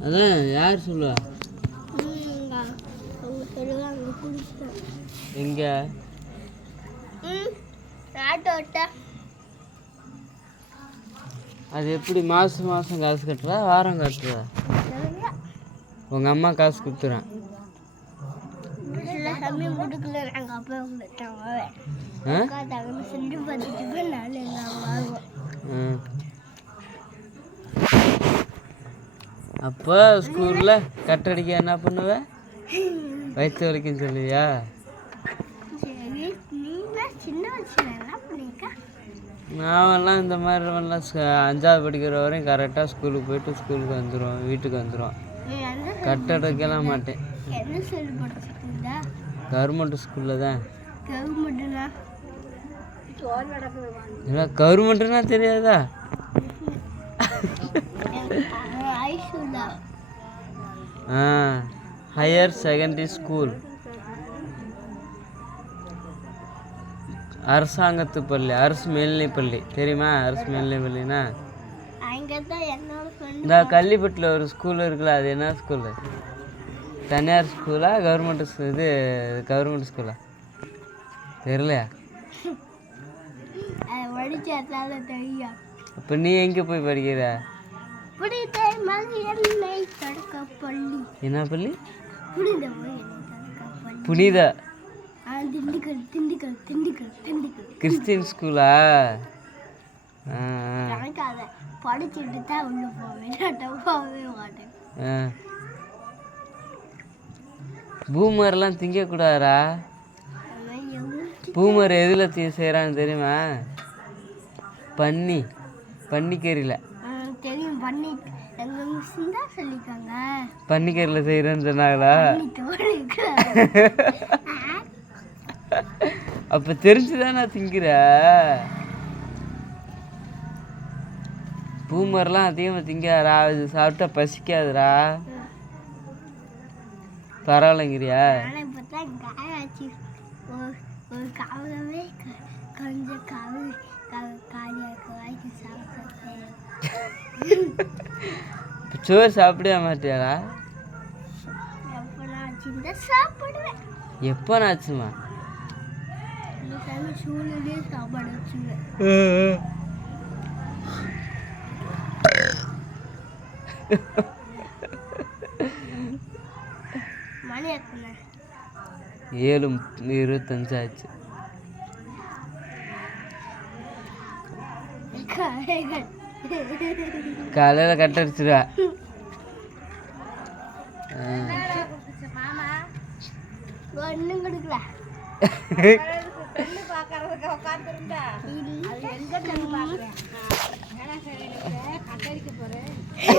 அதான் யார் சொல்லுவா? எங்க? அது எப்படி மாதம் மாதம் காசு கட்டுறா வாரம் கட்டுறா? உங்கள் அம்மா காசு கொடுத்துறான் ஆ. அப்போ ஸ்கூலில் கட்டடிக்க என்ன பண்ணுவ? வயிற்று வலிக்கும் சொல்லுவியா? நாமெல்லாம் இந்த மாதிரிலாம் அஞ்சாவது படிக்கிற வரையும் கரெக்டாக ஸ்கூலுக்கு போயிட்டு ஸ்கூலுக்கு வந்துடுவோம் வீட்டுக்கு வந்துடுவோம் நீ எந்த கட்டடிக்கலாம் மாட்டேன். கவர்மெண்ட் ஸ்கூலில் தான். கவர்மெண்ட்னா? தெரியாதா? ஹையர் செகண்டரி ஸ்கூல் அரசாங்கத்து பள்ளி அரசு மேல்நிலைப் பள்ளி தெரியுமா அரசு மேல்நிலைப் பள்ளினா இந்த கள்ளிப்பட்டில் ஒரு ஸ்கூல் இருக்குல்ல அது என்ன ஸ்கூலு தனியார் ஸ்கூலா கவர்மெண்ட் இது கவர்மெண்ட் ஸ்கூலா தெரியலையா? இப்போ நீ எங்கே போய் படிக்கிற? என்னை தடுக்க பள்ளி. என்ன புனித ஆ திண்டுக்கல் திண்டுக்கல் திண்டுக்கல் திண்டுக்கல். கிறிஸ்டின் ஸ்கூலா? எனக்கு அதை படிச்சுட்டு தான் உள்ள போவேன். இல்லாட்டா போகவே மாட்டேன். ஆ. பூமர்லாம் திங்கக்கூடாதா பூமர் எதில் தீ செய்கிறான்னு தெரியுமா? பன்னி. பன்னிக்கறியில் தெரியும் பண்ணி பன்னிக்கறியில் செய்கிறேன்னு சொன்னாங்களா? அப்போ தெரிஞ்சுதான் நான் திங்கிற? பூமர்லாம் அதிகமாக திங்காதா அது சாப்பிட்டா பசிக்காதுடா. பரவாயில்லைங்கிறியா? கொஞ்சம் சோறு சாப்பிடவே மாட்டியாடா? எப்போ நாச்சுமா? சாப்பாடு ஏழு இருபத்தஞ்சு ஆச்சு. கடைகள் காலையில் கட்டடிச்சிடுவா ஒன்றும் கொடுக்கல